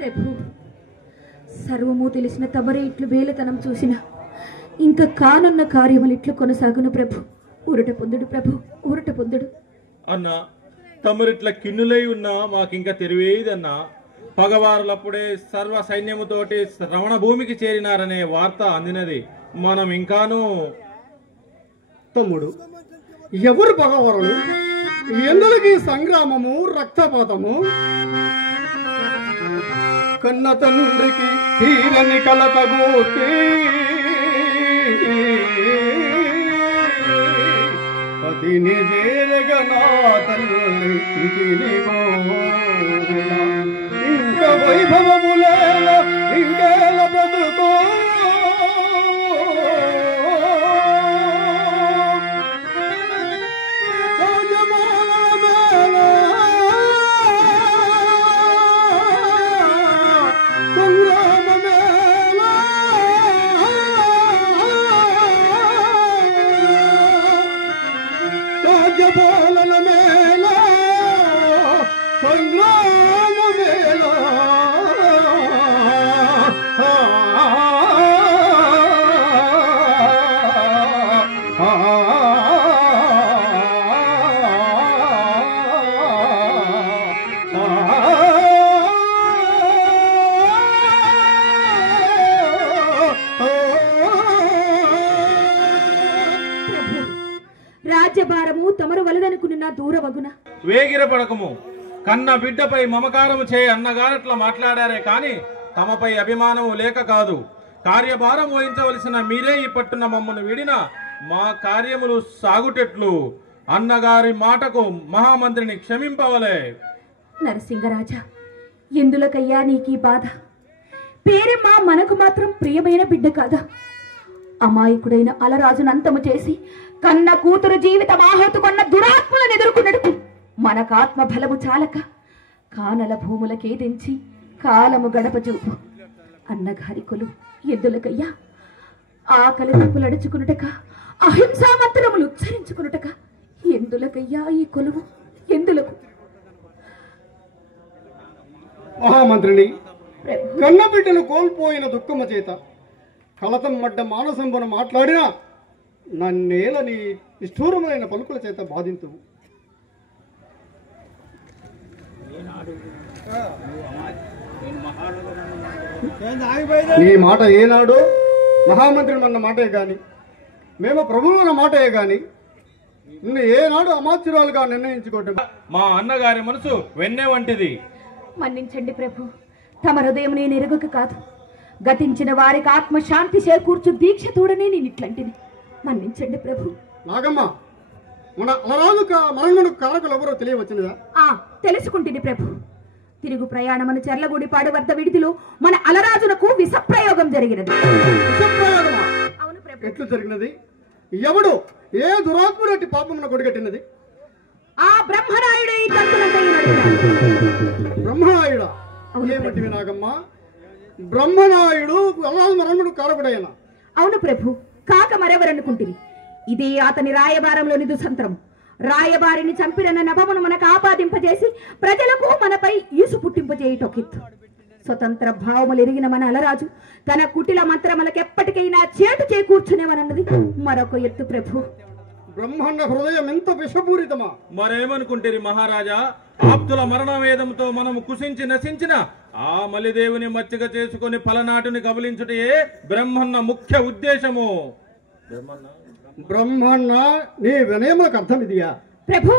ప్రభు, సర్వము తెలిసిన తమరే ఇట్లు వేలతనం చూసిన ఇంకా కానున్న కార్యములు ఇట్లు కొనసాగును ప్రభు. ఊరట పొందుడు ప్రభు, ఊరట పొందుడు. అన్నా, తమరిట్ల కిన్నులై ఉన్నా మాకింకా తెరివేదన్నా. పగవారులప్పుడే సర్వ సైన్యముతోటి శ్రవణ భూమికి చేరినారనే వార్త అందినది. మనం ఇంకాను. తమ్ముడు, ఎవరు పగవారులు? ఎందులకి సంగ్రామము, రక్తపాతము? కన్న తండ్రికి తీరని కలతగోర్చి పతిని చేరగనా తల్లి ఇంక వైభవములేల ఇంకేల బ్రతుకో. రాజ్యభారము తమరు వలదనుకున్న దూరవగున. వేగిరపడకము. కన్న బిడ్డపై మమకారము చే అన్నగారట్లా మాట్లాడారే కాని తమపై అభిమానము లేక కాదు. కార్యభారం వహించవలసిన మీరే ఈ పట్టున మమ్మను విడిన మా కార్యములు సాగుటెట్లు. అన్నగారి మాటకు మహామంత్రిని క్షమింపవలే. నరసింగరాజా, ఎందులకయ్యా నీకీ బాధ? పేరెమ్మ మనకు మాత్రం ప్రియమైన బిడ్డ కాదా? అమాయకుడైన అలరాజును అంతము చేసి కన్న కూతురు జీవితం ఆహుతుకొన్న దురాత్మలను ఎదుర్కొన్నట్టు మనకు ఆత్మ బలము చాలక కానల భూములకేదించి కాలము గడప చూపు. అన్నగారి కొలు ఎద్దులకయ్యా, ఆకలి తప్పులు అడుచుకున్నటక, అహింసా మంత్రములు ఉచ్చరించుకున్నటక ఎందులకయ్యా ఈ కొలువు? ఎందులకు? మహామంత్రిని, కన్న బిడ్డను కోల్పోయిన దుఃఖము చేత కలతం మడ్డ మానసంబున మాట్లాడినా నన్నేలని నిష్ఠూరమైన పలుకుల చేత బాధింతు. నీ మాట ఏనాడు మహామంత్రిని అన్న మాటే గాని, మేము ప్రభువు అన్న మాటే గాని నిన్ను ఏనాడు అమాత్యురాలుగా నిర్ణయించుకోవటం. మా అన్నగారి మనసు వెన్నె వంటిది. మన్నించండి ప్రభు, తమ హృదయం నేను ఎరుగక కాదు. గతించిన వారికి ఆత్మశాంతి చేకూర్చు దీక్ష తోడనే నేను ఇట్లాంటిది. మన్నించండి ప్రభు. నాగమ్మ, మన అలరాజు మరణమునకు కారకులు ఎవరో తెలియవచ్చినదా? తెలుసుకుంటుంది ప్రభు. తిరుగు ప్రయాణమును చెర్లగూడిపాడు వద్ద విడిదిలో మన అలరాజునకు విషప్రయోగం జరిగినది. అవును ప్రభు. ఎట్లు జరిగినది? ఎవడు ఏ దురాత్ముడు పాపమున కొడిగట్టినది? ఆ బ్రహ్మరాయుడే. బ్రహ్మనాయుడా? ఏమిటి నాగమ్మ? బ్రహ్మనాయుడు అలరాజు మరణమునకు కారకుడైన? అవును ప్రభు, కాక మరెవరనుకుంటుంది. ఇదే అతని రాయబారంలోని దుసంత్రం. రాయబారిని చంపిన నభమును మనకు ఆపాదింపజేసి ప్రజలకు మనపై ఈసు పుట్టింపజేయటొకిత్తు. స్వతంత్ర భావములు ఎరిగిన మన అలరాజు తన కుటిల మంత్రములకెప్పటికైనా చేటు చేకూర్చునేవనన్నది మరొక ఎత్తు ప్రభు. బ్రహ్మాండ హృదయం ఎంత విషపూరితమా? మరేమనుకుంటేరి మహారాజా, ఆప్తుల మరణ వేదంతో మనము కుసించి నశించిన ఆ మలిదేవుని మచ్చిక చేసుకుని ఫలనాటుని కబలించుటే బ్రహ్మన్న ముఖ్య ఉద్దేశము. బ్రహ్మన్న నీ వినయములకు అర్థం ఇదియా? ప్రభు,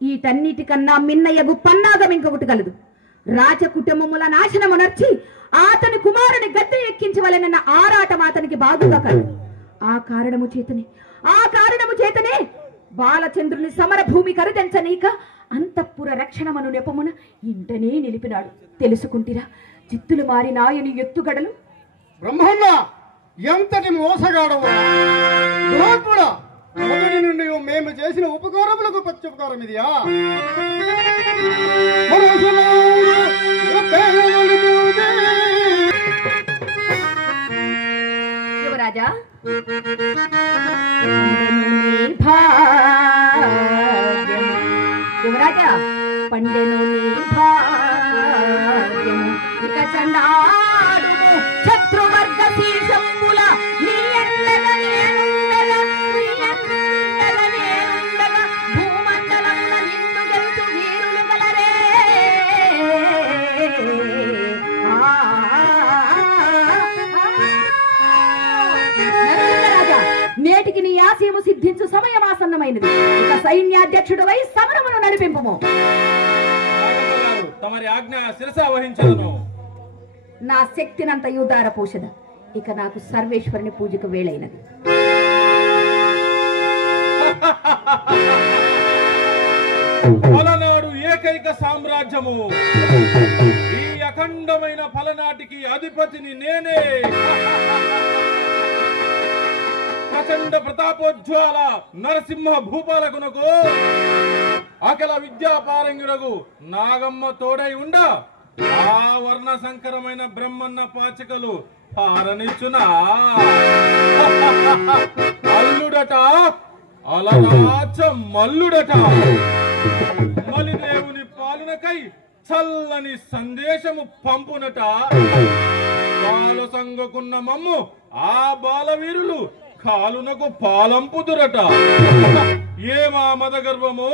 ఈటన్నిటికన్నా మిన్నయ్యగు పన్నాగం ఇంకొకటి కలదు. రాజ కుటుంబముల నాశనమునర్చి అతని కుమారుని గద్దె ఎక్కించవలెనన్న ఆరాటం అతనికి బాగుగా కలదు. ఆ కారణము చేతనే బాలచంద్రుని సమర భూమి కరుదెంచనీక అంతఃపుర రక్షణమను నెపమున ఇంటనే నిలిపినాడు. తెలుసుకుంటిరా చిత్తులు మారి నాయని ఎత్తుగడలు? బ్రహ్మన్న ఎంతటి మోసగాడవా! దురాత్ముడా! మొదటి నుండి మేము చేసిన ఉపకారములకు ప్రత్యుపకారం ఇదియా? యువరాజా, యువరాజా, పండెను నీ భాగ్యము ఇక నాడుము శత్రువర్గ శీర్షంబుల నీ ఎన్నగా నేనుండగా భూమండలమున నిన్ను గెలుచు వీరులు గలరే. నరసింహరాజా, నేటికి నీ ఆశయము సిద్ధించు సమయమాసన్నమైనది. ఇక సైన్యాధ్యక్షుడు వై సమరమును నడిపింపుము. తమరి ఆజ్ఞ శిరస వహించదును. నా శక్తినంతయు దారపోషద. ఇక నాకు సర్వేశ్వరుని పూజకు వేళైనది. పలనాడు ఏకైక సామ్రాజ్యము. ఈ అఖండమైన పలనాటికి అధిపతిని నేనే. ప్రచండ ప్రతాపోజ్వాల నరసింహ భూపాలకునకు అఖిల విద్యాపారంగుడకు నాగమ్మ తోడై ఉండ ఆ వర్ణ సంకరమైన బ్రహ్మన్న పాచికలు పారనిచ్చునా. అల్లుడట అలరాచ మల్లుడట. మలిదేవుని పాలనకై చల్లని సందేశము పంపునట. పాలు సంగకున్న మమ్ము ఆ బాలవీరులు కాలునకు పాలంపుదురట. ఏమా మదగర్వము,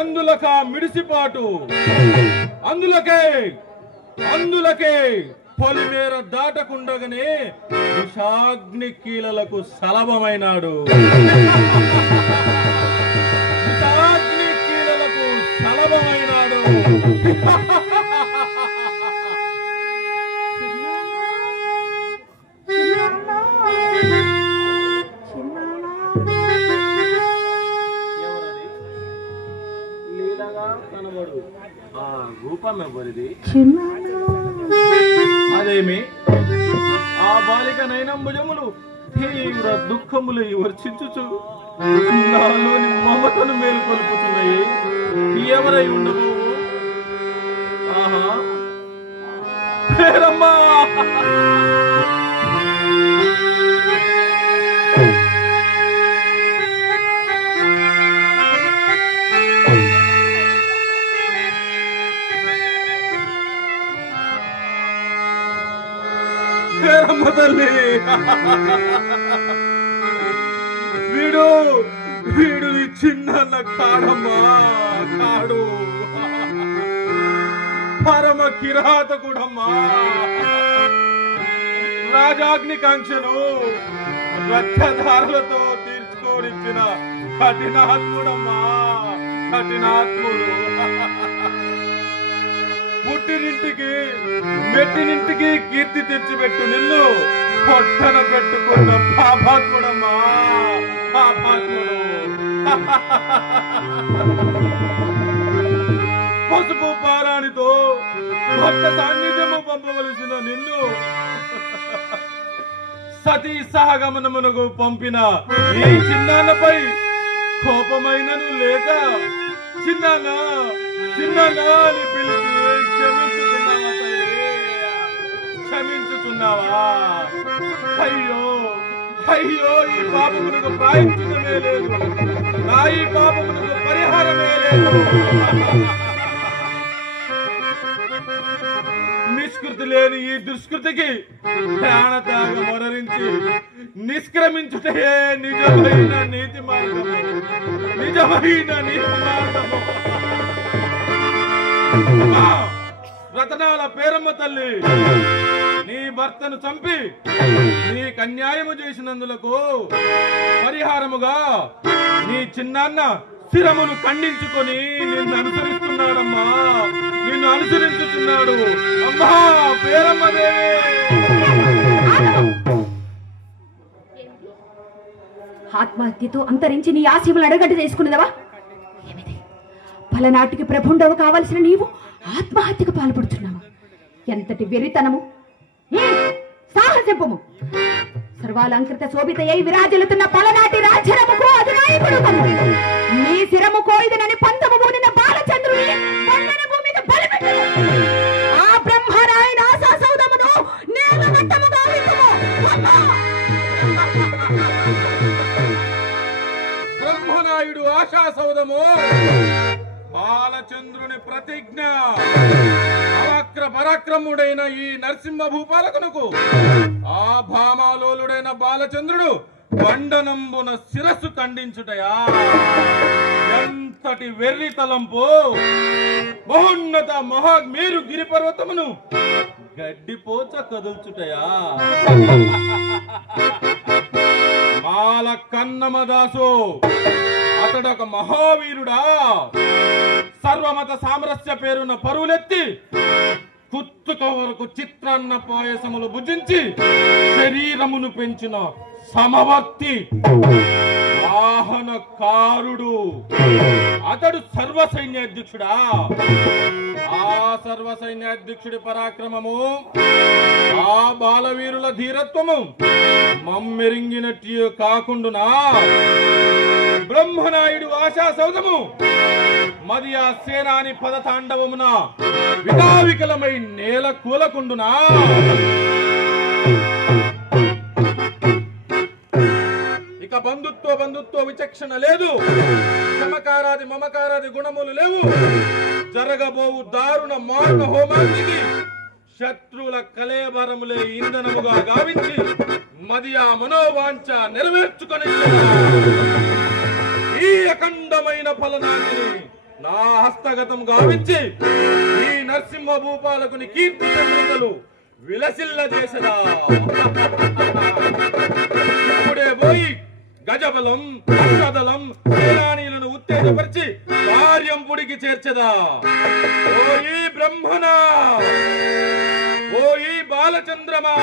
ఎందులక మిడిసిపాటు. అందులకే పొలిమేర దాటకుండగానే విషాగ్ని కీలలకు సలభమైనాడు. విషాగ్ని కీలలకు సలభమైనాడు. కనబడు ఆ రూపం ఎవరిది? అదేమి ఆ బాలిక నైనంబుజములు తీవ్ర దుఃఖములు వర్షించుచు నాలోని మమతను మేలుకొల్పుతున్నాయి. ఎవరై ఉండవు? ఆహా, పేరమ్మా. పేరమ్మ తల్లి, వీడు చిన్న కాడమ్మా, కాడు. పరమ కిరాతకుడమ్మా. రాజాగ్ని కాంక్షను రక్తధారలతో తీర్చుకోనిచ్చిన కఠినాత్ముడమ్మా, కఠినాత్ముడు. పుట్టినింటికి మెట్టినింటికి కీర్తి తెచ్చిపెట్టు నిన్ను పొట్టన పెట్టుకున్న పాపాత్ముడమ్మా, పాపాత్ముడు. పసుపు పారాణితో భక్త సాన్నిధ్యము పంపవలసిన నిన్ను సతీ సహగమనమునకు పంపిన ఈ చిన్నాన్నపై కోపమైనను లేక చిన్నానా చిన్నానా అని పిలిచి క్షమించుతున్నావా తల్లి? క్షమించుతున్నావా? అయ్యో అయ్యో, ఈ పాపమునకు ప్రాయశ్చిత్తమే లేదు. నా ఈ పాపమునకు పరిహారమే లేదు. నిష్కృతి లేని ఈ దుష్కృతికి ప్రాణత్యాగం వరించి నిష్క్రమించుటే నిజమైన నీతి మార్గము, నిజమైన నీతి మార్గము. రతనాల పేరమ్మ తల్లి, నీ భర్తను చంపి నీకు అన్యాయము చేసినందులకు పరిహారముగా నీ చిన్నాన్న శిరమును ఖండించుకొని నిన్ను అనుసరిస్తున్నాడమ్మా, నిన్ను అనుసరించుతున్నాడు. అమ్మా పేరమ్మదే. ఆత్మహత్యతో అంతరించి నీ ఆశయములు అడగట్టు చేసుకున్నదవా? ఏమిది పలనాటికి ప్రభుండవు కావలసిన నీవు ఆత్మహత్యకు పాల్పడుతున్నావు? ఎంతటి వెరితనము! సాహసంపము! సర్వాలంకృత శోభితయ్యి విరాజిల్లుతున్న పలనాటి రాజ్యముకు అధినాయకుడు నీ శిరము కోయిదనని పంతము పూనిన బాలచంద్రుని పండన భూమికి బలిపెట్టెను. ఆ బ్రహ్మరాయన ఆశా సౌధమును నేలమట్టము గావించుము. బ్రహ్మనాయుడు ఆశా సౌధము బాలచంద్రుని ప్రతిజ్ఞ. అవక్ర పరాక్రముడైన ఈ నరసింహ భూపాలకునకు ఆ భామాలోలుడైన బాలచంద్రుడు బండనంబున శిరస్సు ఖండించుటయా? ఎంతటి వెర్రి తలంపు! మహోన్నత మహామేరు గిరిపర్వతమును గడ్డిపోచ కదుల్చుటయా? మాల కన్నమదాసు అతడొక మహావీరుడా? సర్వమత సామరస్య పేరున పరువులెత్తి కుత్తుక వరకు చిత్రాన్న పాయసములు భుజించి శరీరమును పెంచిన సమవర్తి వాహనకారుడు. అతడు సర్వసైన్యాధ్యక్షుడా? ఆ సర్వసైన్యాధ్యక్షుడి పరాక్రమము, ఆ బాలవీరుల ధీరత్వము మమ్మెరింగినట్టు కాకుండునా బ్రహ్మనాయుడు ఆశా సౌధము మరి ఆ సేనాని పదతాండవమున వికావికలమై నేల కూలకుండునా? ఇక బంధుత్వ విచక్షణ లేదు, చమకారాది మమకారాది గుణములు లేవు. జరగబోవు దారుణ మారణ హోమానికి శత్రువుల కలేబరములే ఇంధనముగా గావించి మది ఆ మనోవాంఛ నెరవేర్చుకొని ఈ అఖండమైన ఫలనాన్ని నా హస్తగతం గావించి ఈ నరసింహ భూపాలకుని కీర్తి చంద్రికలు విలసిల్ల చేసదా. ఇప్పుడే పోయి గజబలం అశ్వదలం సేనానీలను ఉత్తేజపరిచి కార్యంపుడికి చేర్చదా. ఓయి బ్రహ్మణ, ఓయి బాలచంద్రమా,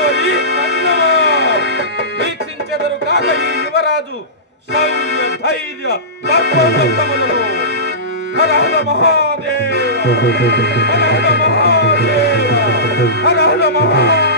ఓయి కన్నమా, వీక్షించెదరు కాక ఈ యువరాజు శౌర్య ధైర్య దర్పములను. హర హర మహాదేవ, హర హర మహాదేవ, హర హర మహాదేవ.